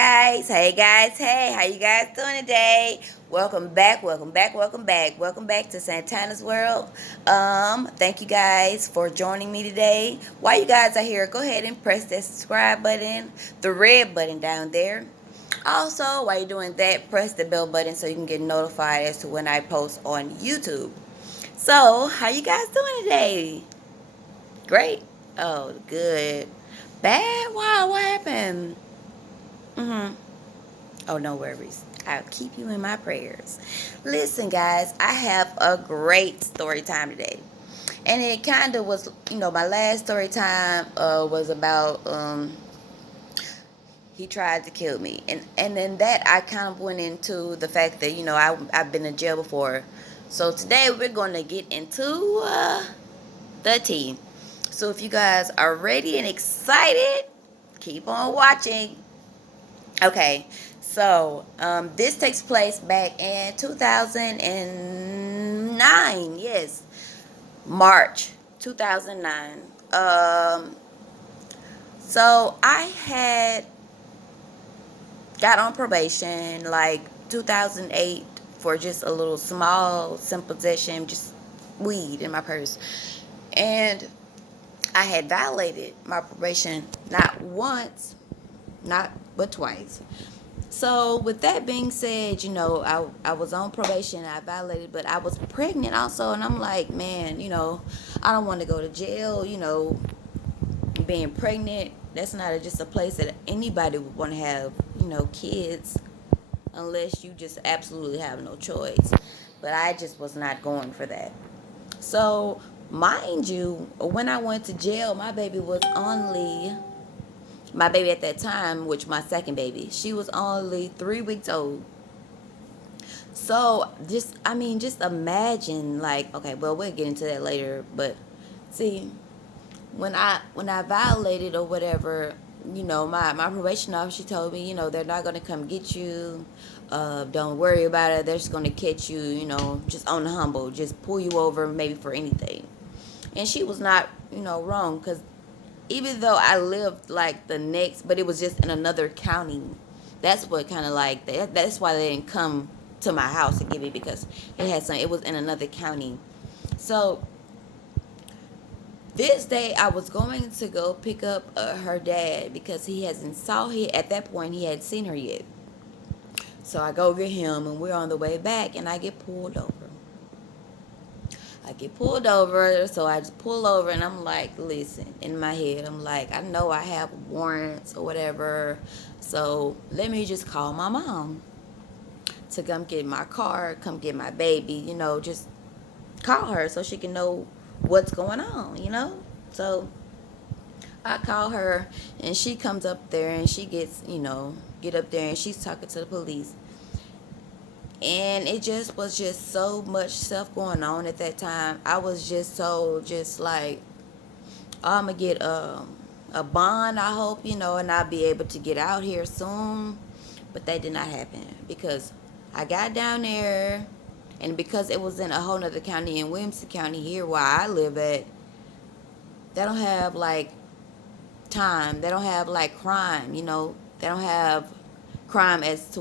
Hey, how you guys doing today? Welcome back to Santana's World. Thank you guys for joining me today. While you guys are here, go ahead and press that subscribe button, the red button down there. Also, while you're doing that, press the bell button so you can get notified as to when I post on YouTube. So, how you guys doing today? Great. Oh, good. Bad? Wow, what happened? Mm-hmm. Oh, no worries. I'll keep you in my prayers. Listen, guys, I have a great story time today. And it kind of was, my last story time was about he tried to kill me. And then that I kind of went into the fact that, I've been in jail before. So today we're going to get into the tea. So if you guys are ready and excited, keep on watching. Okay, so this takes place back in 2009. Yes, March 2009. So I had got on probation like 2008 for just a little small, simple possession, just weed in my purse, and I had violated my probation not once, not but twice. So with that being said, I was on probation, I violated, but I was pregnant also, and I'm like, man, I don't want to go to jail, being pregnant, that's not just a place that anybody would want to have, kids, unless you just absolutely have no choice. But I just was not going for that. So, mind you, when I went to jail, my baby at that time, which my second baby, she was only 3 weeks old. So just imagine, like, okay, well, we'll get into that later, but see, when I violated or whatever, my probation officer, she told me, they're not gonna come get you. Don't worry about it. They're just gonna catch you, just on the humble, just pull you over maybe for anything. And she was not, wrong, because even though I lived like the next, but it was just in another county. That's what kind of like that's why they didn't come to my house to get me, because it was in another county. So this day I was going to go pick up her dad, because he at that point he hadn't seen her yet. So I go get him, and we're on the way back, and I get pulled over. So I just pull over, and I'm like, listen, in my head, I'm like, I know I have warrants or whatever, so let me just call my mom to come get my car, come get my baby, just call her so she can know what's going on. So I call her, and she comes up there, and she get up there, and she's talking to the police. And it just was just so much stuff going on at that time. I was just like, oh, I'm gonna get a bond, I hope, and I'll be able to get out here soon. But that did not happen, because I got down there, and because it was in a whole nother county, in Williamson County here where I live at, they don't have like time. They don't have like crime, They don't have crime as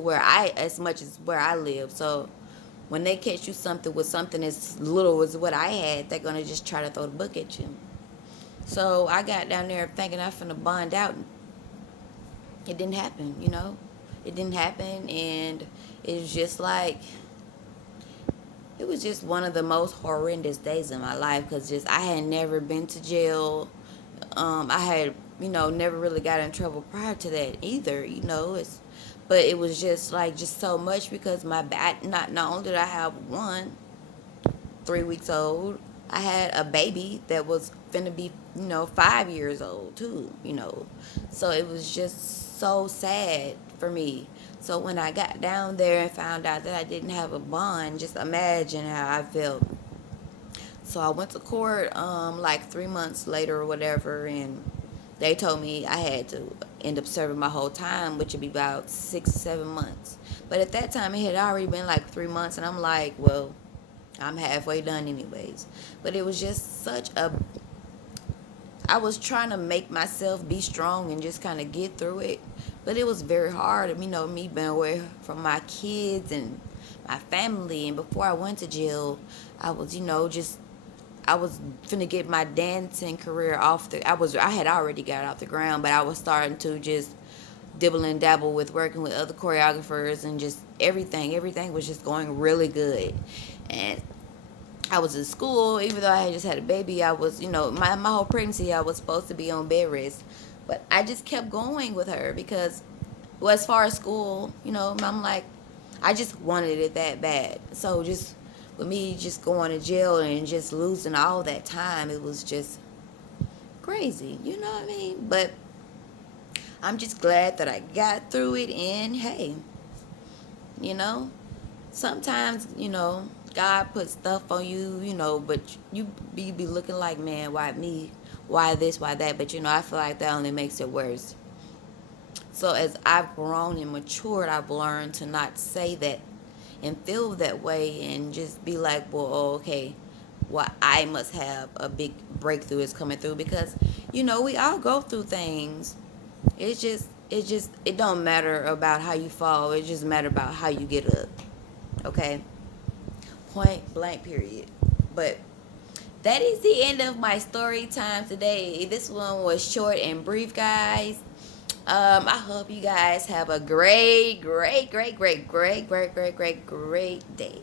much as where I live. So when they catch you something with something as little as what I had, they're gonna just try to throw the book at you. So I got down there thinking I finna bond out. It didn't happen. It didn't happen, and it was just like, it was just one of the most horrendous days in my life, because just I had never been to jail. I had never really got in trouble prior to that either. But it was just like just so much, because my back, not only did I have one 3 weeks old, I had a baby that was finna be 5 years old too. So it was just so sad for me. So when I got down there and found out that I didn't have a bond, just imagine how I felt. So I went to court like 3 months later or whatever, and they told me I had to end up serving my whole time, which would be about 6 7 months. But at that time, it had already been like 3 months, and I'm like, well, I'm halfway done anyways. But it was just I was trying to make myself be strong and just kind of get through it. But it was very hard, me being away from my kids and my family. And before I went to jail, I was, just I was finna get my dancing career off the. I had already got it off the ground, but I was starting to just dibble and dabble with working with other choreographers and just everything. Everything was just going really good, and I was in school. Even though I had just had a baby, I was, my whole pregnancy I was supposed to be on bed rest, but I just kept going with her because, well, as far as school, I'm like, I just wanted it that bad. So just with me just going to jail and just losing all that time, it was just crazy. You know what I mean? But I'm just glad that I got through it. And hey, you know, sometimes, God puts stuff on you, but you be looking like, man, why me? Why this? Why that? But, I feel like that only makes it worse. So as I've grown and matured, I've learned to not say that and feel that way and just be like, well, okay, well, I must have a big breakthrough is coming through because, we all go through things. It don't matter about how you fall. It just matter about how you get up. Okay? Point blank, period. But that is the end of my story time today. This one was short and brief, guys. I hope you guys have a great day.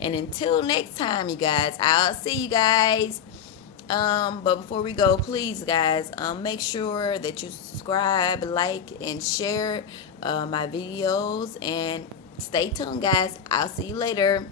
And until next time, you guys, I'll see you guys. But before we go, please, guys, make sure that you subscribe, like, and share my videos. And stay tuned, guys. I'll see you later.